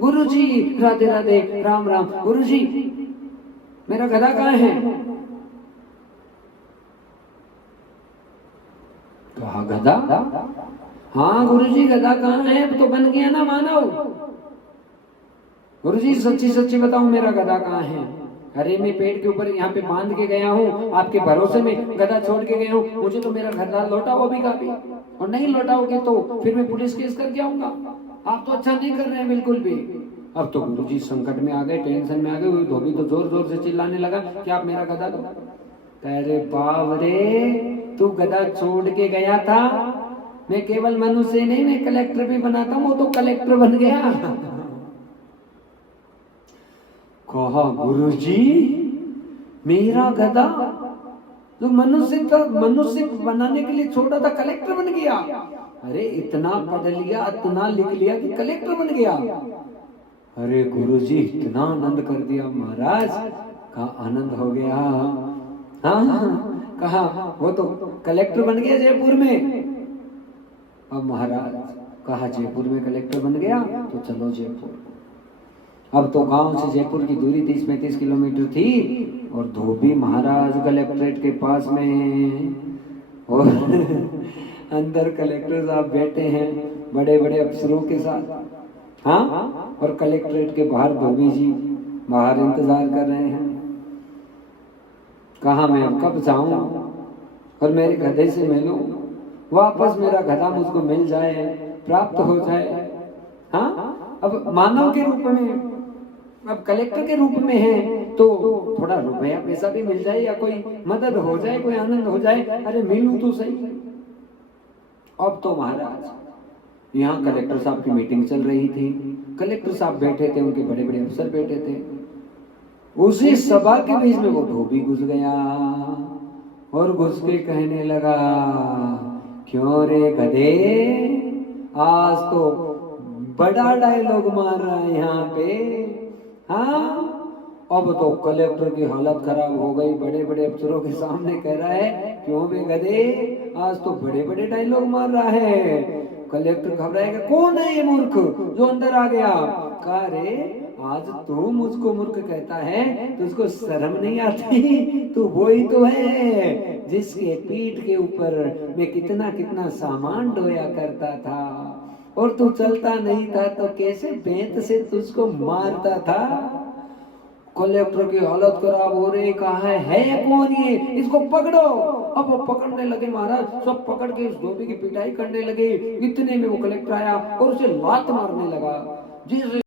गुरुजी राधे राधे, राम राम। गुरुजी मेरा गधा कहाँ है? कहा गधा? हाँ गुरुजी गधा कहाँ है? अब तो बन गया ना मानव। गुरुजी सच्ची सच्ची बताओ मेरा गधा कहाँ है? अरे मैं पेड़ के ऊपर यहाँ पे बांध के गया हूँ, आपके भरोसे में गधा छोड़ के गया हूँ, मुझे तो मेरा गधा लौटाओ अभी का भी, और नहीं लौटाओगे तो फिर मैं पुलिस केस करके आऊंगा। आप तो अच्छा नहीं कर रहे हैं बिल्कुल भी। अब तो गुरुजी संकट में आ गए, टेंशन में आ गए। धोबी तो जोर जोर से चिल्लाने लगा कि आप मेरा गधा दो। अरे बाप रे, तू गधा छोड़ के गया था, मैं केवल मनुष्य नहीं, मैं कलेक्टर भी बनाता हूँ, वो तो कलेक्टर बन गया। कहा गुरुजी मेरा गधा तो मनुष्य बनाने के लिए छोड़ा था, कलेक्टर बन गया। अरे इतना पढ़ लिया, इतना लिख लिया कि कलेक्टर बन गया। अरे गुरुजी इतना आनंद कर दिया महाराज। कहा आनंद हो गया? हाँ कहा वो तो कलेक्टर बन गया जयपुर में। अब महाराज कहा जयपुर में कलेक्टर बन गया तो चलो जयपुर। अब तो गांव से जयपुर की दूरी 30-35 किलोमीटर थी, और धोबी महाराज कलेक्ट्रेट के पास में, और अंदर कलेक्टर साहब बैठे हैं बड़े बड़े अफसरों के साथ। हाँ, और कलेक्ट्रेट के बाहर धोबी जी बाहर इंतजार कर रहे हैं। कहा मैं अब कब जाऊं और मेरे गधे से मिलूं, वापस मेरा गधा मुझको मिल जाए, प्राप्त हो जाए। हाँ, अब मानव के रूप में, अब कलेक्टर के रूप में है तो थोड़ा रुपया पैसा भी मिल जाए, या कोई मदद हो जाए, कोई आनंद हो जाए। अरे मिलूं तो सही। अब तो महाराज यहाँ कलेक्टर साहब की मीटिंग चल रही थी, कलेक्टर साहब बैठे थे, उनके बड़े बड़े अफसर बैठे थे। उसी सभा के बीच में वो धोबी घुस गया, और घुस के कहने लगा क्यों रे गधे, आज तो बड़ा डायलॉग मार रहा है यहाँ पे। हाँ, अब तो कलेक्टर की हालत खराब हो गई, बड़े बड़े अफसरों के सामने कह रहा है क्यों बे गधे, आज तो बड़े बड़े डायलॉग मार रहा है। कलेक्टर घबराएगा, कौन है ये मूर्ख जो अंदर आ गया? कहा रे आज तू मुझको मूर्ख कहता है, तुझको शर्म नहीं आती? तू वो ही तो है जिसके पीठ के ऊपर मैं कितना कितना सामान ढोया करता था, और तू चलता नहीं था तो कैसे बेंत से तुझको मारता था। कलेक्टर की हालत खराब हो रही। कहा है कौन ये, इसको पकड़ो। अब वो पकड़ने लगे महाराज, सब पकड़ के उस धोबी की पिटाई करने लगे। इतने में वो कलेक्टर आया और उसे लात मारने लगा। जिस